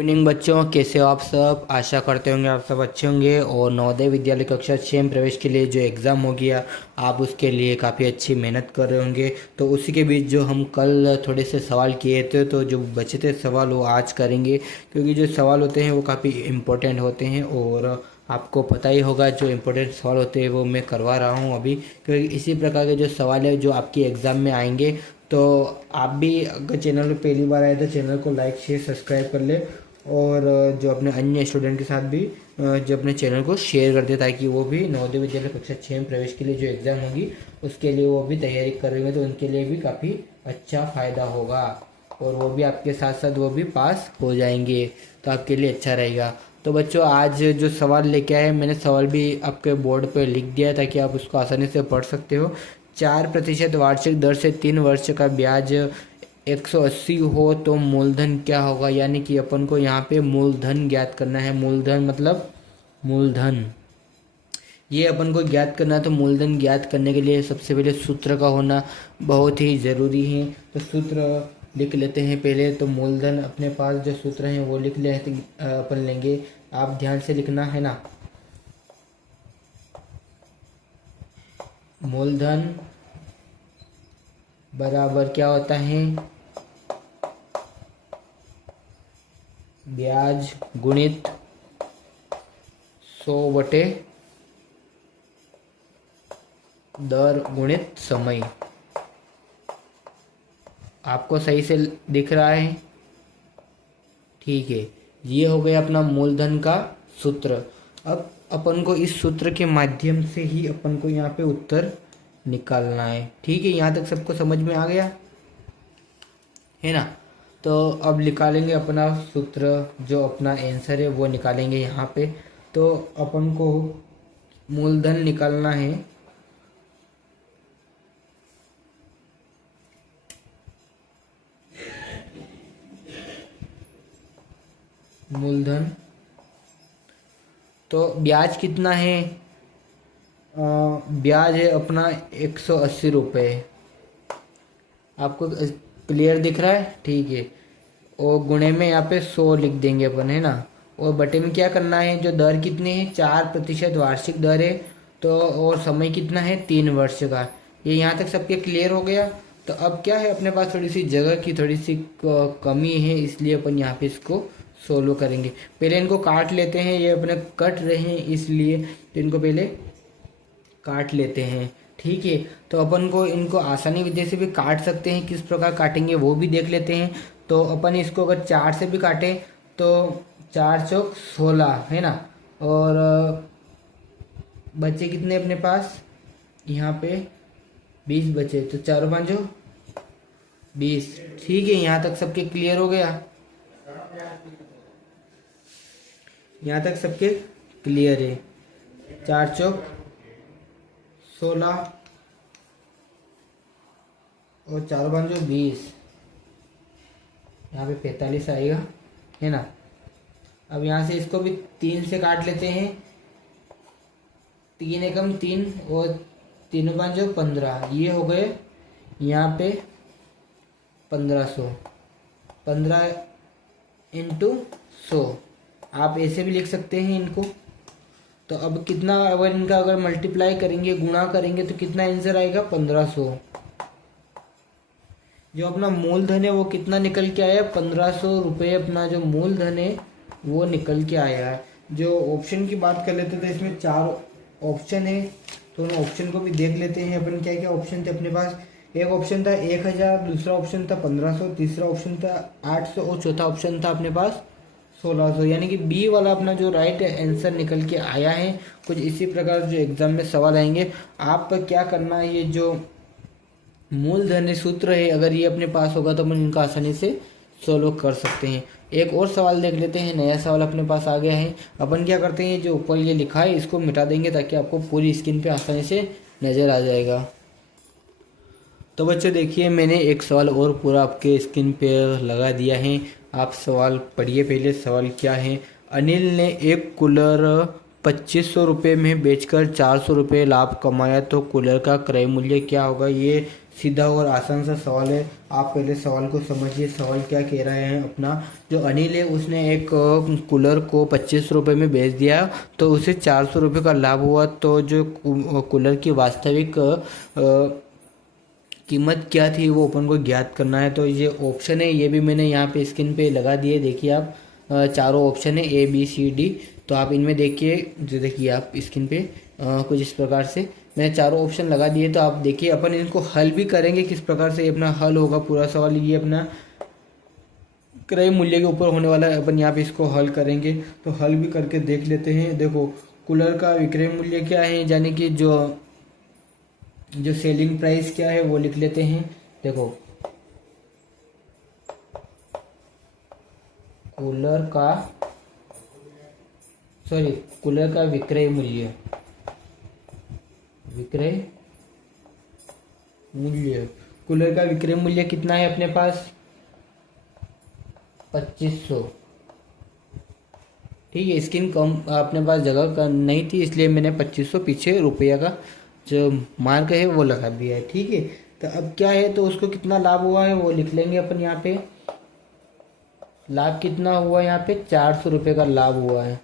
Evening बच्चों, कैसे हो आप सब। आशा करते होंगे आप सब अच्छे होंगे और नवोदय विद्यालय कक्षा 6 में प्रवेश के लिए जो एग्ज़ाम हो गया, आप उसके लिए काफ़ी अच्छी मेहनत कर रहे होंगे। तो उसी के बीच जो हम कल थोड़े से सवाल किए थे, तो जो बचे थे सवाल वो आज करेंगे, क्योंकि जो सवाल होते हैं वो काफ़ी इम्पोर्टेंट होते हैं और आपको पता ही होगा जो इम्पोर्टेंट सवाल होते हैं वो मैं करवा रहा हूँ अभी, क्योंकि इसी प्रकार के जो सवाल है जो आपकी एग्ज़ाम में आएंगे। तो आप भी अगर चैनल पर पहली बार आए तो चैनल को लाइक शेयर सब्सक्राइब कर ले और जो अपने अन्य स्टूडेंट के साथ भी जो अपने चैनल को शेयर कर दे, ताकि वो भी नवोदय विद्यालय कक्षा 6 में प्रवेश के लिए जो एग्ज़ाम होगी उसके लिए वो भी तैयारी कर रहे हैं, तो उनके लिए भी काफ़ी अच्छा फ़ायदा होगा और वो भी आपके साथ साथ वो भी पास हो जाएंगे, तो आपके लिए अच्छा रहेगा। तो बच्चों, आज जो सवाल लेके आए मैंने सवाल भी आपके बोर्ड पर लिख दिया है ताकि आप उसको आसानी से पढ़ सकते हो। 4% वार्षिक दर से 3 वर्ष का ब्याज 180 हो तो मूलधन क्या होगा। यानी कि अपन को यहाँ पे मूलधन ज्ञात करना है। मूलधन मतलब मूलधन, ये अपन को ज्ञात करना है। तो मूलधन ज्ञात करने के लिए सबसे पहले सूत्र का होना बहुत ही ज़रूरी है। तो सूत्र लिख लेते हैं पहले। तो मूलधन अपने पास जो सूत्र हैं वो लिख ले अपन लेंगे। आप ध्यान से लिखना है ना। मूलधन बराबर क्या होता है, ब्याज गुणित 100 बटे दर गुणित समय। आपको सही से दिख रहा है? ठीक है, ये हो गया अपना मूलधन का सूत्र। अब अपन को इस सूत्र के माध्यम से ही अपन को यहाँ पे उत्तर निकालना है। ठीक है, यहाँ तक सबको समझ में आ गया है ना। तो अब निकालेंगे अपना सूत्र, जो अपना आंसर है वो निकालेंगे यहाँ पे। तो अपन को मूलधन निकालना है। मूलधन तो ब्याज कितना है, ब्याज है अपना 180 रुपये। आपको क्लियर दिख रहा है? ठीक है। और गुणे में यहाँ पे 100 लिख देंगे अपन, है ना। और बटे में क्या करना है, जो दर कितनी है 4% वार्षिक दर है। तो और समय कितना है 3 वर्ष का। ये यहाँ तक सबके क्लियर हो गया। तो अब क्या है, अपने पास थोड़ी सी जगह की थोड़ी सी कमी है, इसलिए अपन यहाँ पे इसको सोल्व करेंगे। पहले इनको काट लेते हैं, ये अपने कट रहे हैं इसलिए तो इनको पहले काट लेते हैं। ठीक है, तो अपन को इनको आसानी विधि से भी काट सकते हैं। किस प्रकार काटेंगे वो भी देख लेते हैं। तो अपन इसको अगर 4 से भी काटें तो 4 चौक 16 है ना। और बचे कितने अपने पास यहाँ पे 20 बचे, तो 4 5 20। ठीक है, यहाँ तक सबके क्लियर हो गया। यहाँ तक सबके क्लियर है। 4 चौक 16 और 4 5 20, यहाँ पे 45 आएगा, है ना। अब यहाँ से इसको भी 3 से काट लेते हैं। 3 एकम 3 और 3 5 15, ये हो गए यहाँ पे 1500। 15 इंटू 100, आप ऐसे भी लिख सकते हैं इनको। तो अब कितना, अगर इनका अगर मल्टीप्लाई करेंगे, गुणा करेंगे, तो कितना आंसर आएगा 1500। जो अपना मूलधन है वो कितना निकल के आया, 1500 रुपये अपना जो मूलधन है वो निकल के आया है। जो ऑप्शन की बात कर लेते थे, इसमें 4 ऑप्शन है, तो उन ऑप्शन को भी देख लेते हैं अपन। क्या क्या ऑप्शन थे अपने पास। एक ऑप्शन था 1000, दूसरा ऑप्शन था 1500, तीसरा ऑप्शन था 800 और चौथा ऑप्शन था अपने पास 1600। यानी कि बी वाला अपना जो राइट आंसर निकल के आया है। कुछ इसी प्रकार जो एग्जाम में सवाल आएंगे, आप क्या करना है, ये जो मूलधन सूत्र है अगर ये अपने पास होगा तो अपन इनका आसानी से सोल्व कर सकते हैं। एक और सवाल देख लेते हैं, नया सवाल अपने पास आ गया है। अपन क्या करते हैं, जो ऊपर ये लिखा है इसको मिटा देंगे ताकि आपको पूरी स्क्रीन पे आसानी से नज़र आ जाएगा। तो बच्चों देखिए, मैंने एक सवाल और पूरा आपके स्क्रीन पे लगा दिया है। आप सवाल पढ़िए पहले। सवाल क्या है, अनिल ने एक कूलर 2500 रुपये में बेचकर 400 रुपये लाभ कमाया, तो कूलर का क्रय मूल्य क्या होगा। ये सीधा और आसान सा सवाल है। आप पहले सवाल को समझिए, सवाल क्या कह रहे हैं। अपना जो अनिल है उसने एक कूलर को 25 रुपये में बेच दिया, तो उसे 400 रुपये का लाभ हुआ। तो जो कूलर की वास्तविक कीमत क्या थी वो अपन को ज्ञात करना है। तो ये ऑप्शन है, ये भी मैंने यहाँ पे स्क्रीन पे लगा दिए। देखिए आप, चारों ऑप्शन है ए बी सी डी। तो आप इनमें देखिए, जो देखिए आप स्क्रीन पे कुछ इस प्रकार से मैंने चारों ऑप्शन लगा दिए। तो आप देखिए, अपन इनको हल भी करेंगे किस प्रकार से। अपना हल होगा पूरा सवाल ये अपना क्रय मूल्य के ऊपर होने वाला है। अपन यहाँ पे इसको हल करेंगे, तो हल भी करके देख लेते हैं। देखो, कूलर का विक्रय मूल्य क्या है, यानी कि जो सेलिंग प्राइस क्या है वो लिख लेते हैं। देखो, कूलर का विक्रय मूल्य, कूलर का विक्रय मूल्य कितना है अपने पास, 2500। ठीक है, स्क्रीन कम अपने पास जगह नहीं थी, इसलिए मैंने 2500 पीछे रुपया का जो मार्क है वो लगा दिया है। ठीक है, तो अब क्या है, तो उसको कितना लाभ हुआ है वो लिख लेंगे अपन यहाँ पे। लाभ कितना हुआ यहाँ पे, 400 रुपये का लाभ हुआ है।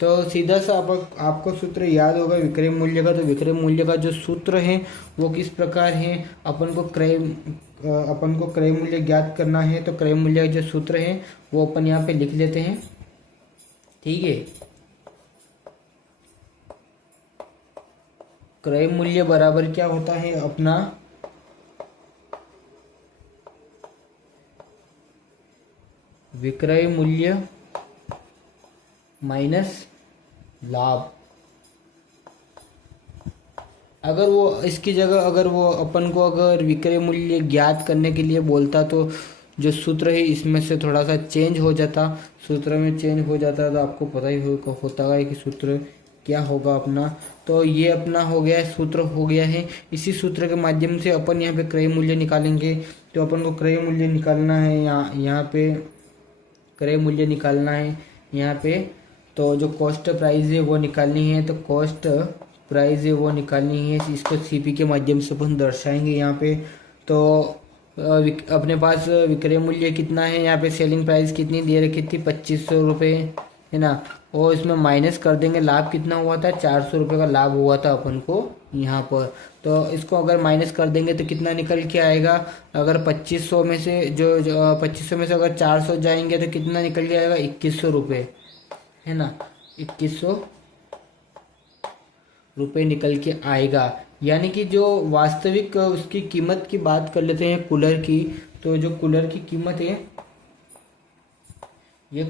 तो सीधा सा आपको सूत्र याद होगा विक्रय मूल्य का। तो विक्रय मूल्य का जो सूत्र है वो किस प्रकार है, अपन को क्रय मूल्य ज्ञात करना है। तो क्रय मूल्य का जो सूत्र है वो अपन यहाँ पे लिख लेते हैं। ठीक है, क्रय मूल्य बराबर क्या होता है अपना, विक्रय मूल्य माइनस लाभ। अगर वो इसकी जगह अगर वो अपन को अगर विक्रय मूल्य ज्ञात करने के लिए बोलता, तो जो सूत्र है इसमें से थोड़ा सा चेंज हो जाता, सूत्र में चेंज हो जाता। तो आपको पता ही होता है कि सूत्र क्या होगा अपना। तो ये अपना हो गया है, सूत्र हो गया है। इसी सूत्र के माध्यम से अपन यहाँ पे क्रय मूल्य निकालेंगे। तो अपन को क्रय मूल्य निकालना है, यहाँ पे क्रय मूल्य निकालना है यहाँ पे। तो जो कॉस्ट प्राइस है वो निकालनी है, तो कॉस्ट प्राइस है वो निकालनी है। इसको सीपी के माध्यम से अपन दर्शाएंगे यहाँ पे। तो अपने पास विक्रय मूल्य कितना है, यहाँ पे सेलिंग प्राइस कितनी दे रखी थी, 2500 रुपये है ना। और इसमें माइनस कर देंगे, लाभ कितना हुआ था, 400 रुपये का लाभ हुआ था अपन को यहाँ पर। तो इसको अगर माइनस कर देंगे तो कितना निकल के आएगा, अगर 2500 में से जो 2500 में से अगर 400 जाएंगे तो कितना निकल के आएगा, 2100 रुपये है ना। 2100 रुपये निकल के आएगा। यानी कि जो वास्तविक उसकी कीमत की बात कर लेते हैं कूलर की। तो जो कूलर की कीमत है, ये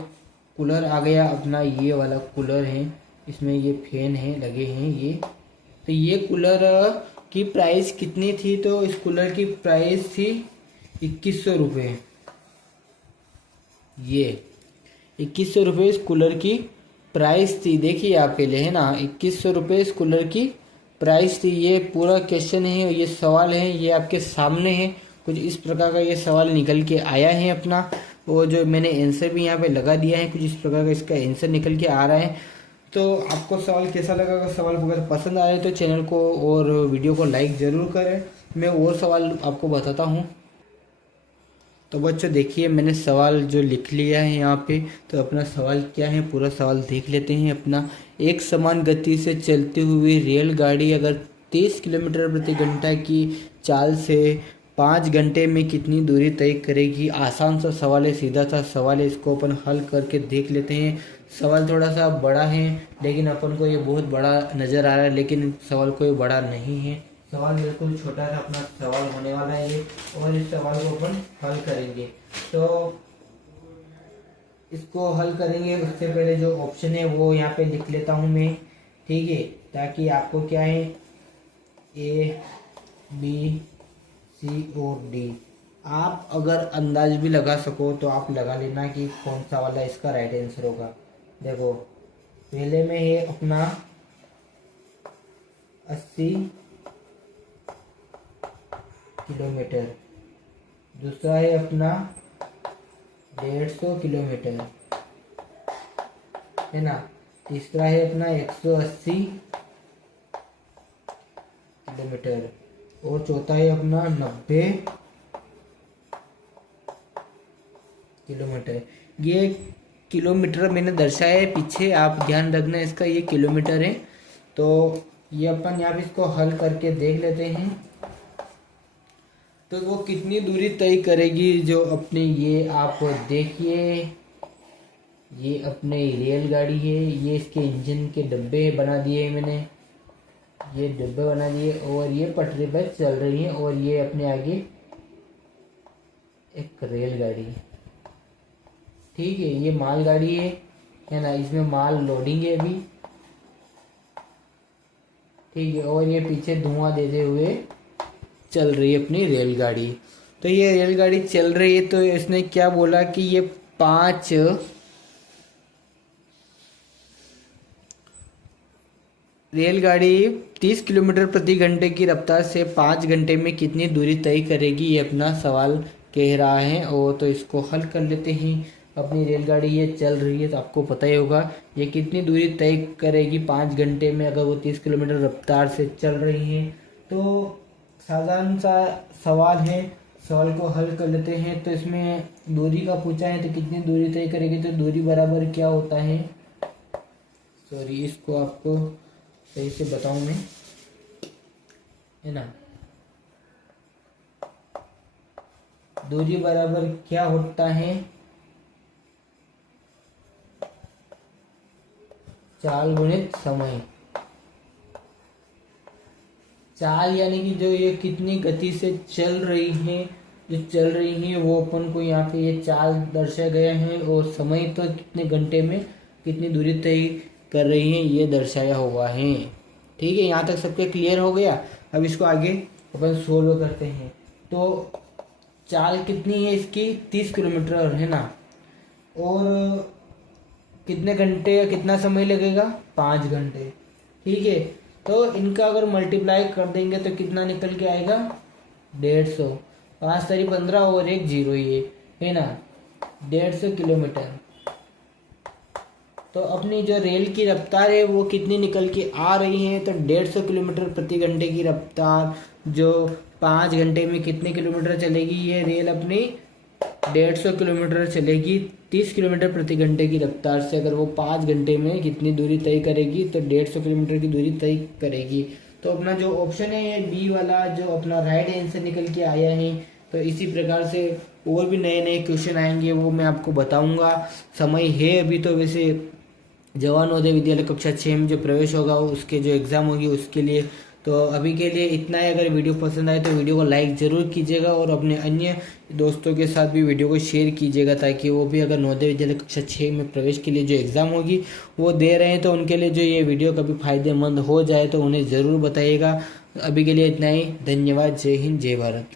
कूलर आ गया अपना, ये वाला कूलर है, इसमें ये फैन है लगे हैं ये। तो ये कूलर की प्राइस कितनी थी, तो इस कूलर की प्राइस थी 2100 रुपये। ये 2100 रुपये इस कूलर की प्राइस थी। देखिए आप पहले है ना, 2100 रुपये इस कूलर की प्राइस थी। ये पूरा क्वेश्चन है, ये सवाल है, ये आपके सामने है। कुछ इस प्रकार का ये सवाल निकल के आया है अपना। वो जो मैंने आंसर भी यहाँ पे लगा दिया है, कुछ इस प्रकार का इसका आंसर निकल के आ रहा है। तो आपको सवाल कैसा लगा, अगर सवाल अगर पसंद आए तो चैनल को और वीडियो को लाइक ज़रूर करें। मैं और सवाल आपको बताता हूँ। तो बच्चों देखिए, मैंने सवाल जो लिख लिया है यहाँ पे। तो अपना सवाल क्या है, पूरा सवाल देख लेते हैं अपना। एक समान गति से चलती हुई रेलगाड़ी अगर 30 किलोमीटर प्रति घंटा की चाल से 5 घंटे में कितनी दूरी तय करेगी। आसान सा सवाल है, सीधा सा सवाल है। इसको अपन हल करके देख लेते हैं। सवाल थोड़ा सा बड़ा है, लेकिन अपन को ये बहुत बड़ा नज़र आ रहा है, लेकिन सवाल कोई बड़ा नहीं है। सवाल बिल्कुल छोटा सा अपना सवाल होने वाला है ये, और इस सवाल को अपन हल करेंगे। तो इसको हल करेंगे उससे पहले जो ऑप्शन है वो यहाँ पे लिख लेता हूँ मैं। ठीक है, ताकि आपको क्या है, ए बी सी और डी, आप अगर अंदाज भी लगा सको तो आप लगा लेना कि कौन सा वाला इसका राइट आंसर होगा। देखो, पहले में है अपना 80 किलोमीटर, दूसरा है अपना 150 किलोमीटर है ना, तीसरा है अपना 180 किलोमीटर, और चौथा है अपना 90 किलोमीटर। ये किलोमीटर मैंने दर्शाया है पीछे, आप ध्यान रखना इसका, ये किलोमीटर है। तो ये अपन यहाँ पे इसको हल करके देख लेते हैं। तो वो कितनी दूरी तय करेगी जो अपने, ये आप देखिए, ये अपने रेलगाड़ी है, ये इसके इंजन के डब्बे बना दिए हैं मैंने, ये डब्बे बना दिए, और ये पटरी पर चल रही है, और ये अपने आगे एक रेलगाड़ी, ठीक है। ये मालगाड़ी है ना, इसमें माल लोडिंग है अभी, ठीक है। और ये पीछे धुआं देते हुए चल रही है अपनी रेलगाड़ी। तो ये रेलगाड़ी चल रही है, तो इसने क्या बोला कि ये 5 रेलगाड़ी 30 किलोमीटर प्रति घंटे की रफ्तार से 5 घंटे में कितनी दूरी तय करेगी, ये अपना सवाल कह रहा है। और तो इसको हल कर लेते हैं। अपनी रेलगाड़ी ये चल रही है, तो आपको पता ही होगा ये कितनी दूरी तय करेगी 5 घंटे में, अगर वो 30 किलोमीटर रफ्तार से चल रही है। तो साधारण सा सवाल है, सवाल को हल कर लेते हैं। तो इसमें दूरी का पूछा है, तो कितनी दूरी तय करेगी, तो दूरी बराबर क्या होता है, सॉरी इसको आपको सही से बताऊं मैं, है ना। दूरी बराबर क्या होता है, चाल गुणित समय। चाल यानी कि जो ये कितनी गति से चल रही है, जो चल रही है वो अपन को यहाँ पे ये चाल दर्शाया गया है, और समय तो कितने घंटे में कितनी दूरी तय कर रही है ये दर्शाया हुआ है, ठीक है। यहाँ तक सबके क्लियर हो गया। अब इसको आगे अपन सोल्व करते हैं। तो चाल कितनी है इसकी, 30 किलोमीटर है ना, और कितने घंटे या कितना समय लगेगा, 5 घंटे, ठीक है। तो इनका अगर मल्टीप्लाई कर देंगे तो कितना निकल के आएगा, 150, 5 तारीख 15 और 1 0 ही है ना, 150 किलोमीटर। तो अपनी जो रेल की रफ्तार है वो कितनी निकल के आ रही है, तो 150 किलोमीटर प्रति घंटे की रफ्तार, जो 5 घंटे में कितने किलोमीटर चलेगी ये रेल अपनी, 150 किलोमीटर चलेगी 30 किलोमीटर प्रति घंटे की रफ्तार से। अगर वो 5 घंटे में कितनी दूरी तय करेगी, तो 150 किलोमीटर की दूरी तय करेगी। तो अपना जो ऑप्शन है ये बी वाला जो अपना राइट आंसर निकल के आया है। तो इसी प्रकार से और भी नए नए क्वेश्चन आएंगे, वो मैं आपको बताऊंगा। समय है अभी तो, वैसे जवाहर नवोदय विद्यालय कक्षा 6 में जो प्रवेश होगा उसके जो एग्ज़ाम होगी उसके लिए। तो अभी के लिए इतना ही। अगर वीडियो पसंद आए तो वीडियो को लाइक ज़रूर कीजिएगा, और अपने अन्य दोस्तों के साथ भी वीडियो को शेयर कीजिएगा, ताकि वो भी अगर नवोदय विद्यालय कक्षा 6 में प्रवेश के लिए जो एग्ज़ाम होगी वो दे रहे हैं, तो उनके लिए जो ये वीडियो कभी फ़ायदेमंद हो जाए तो उन्हें ज़रूर बताइएगा। अभी के लिए इतना ही। धन्यवाद। जय हिंद, जय भारत।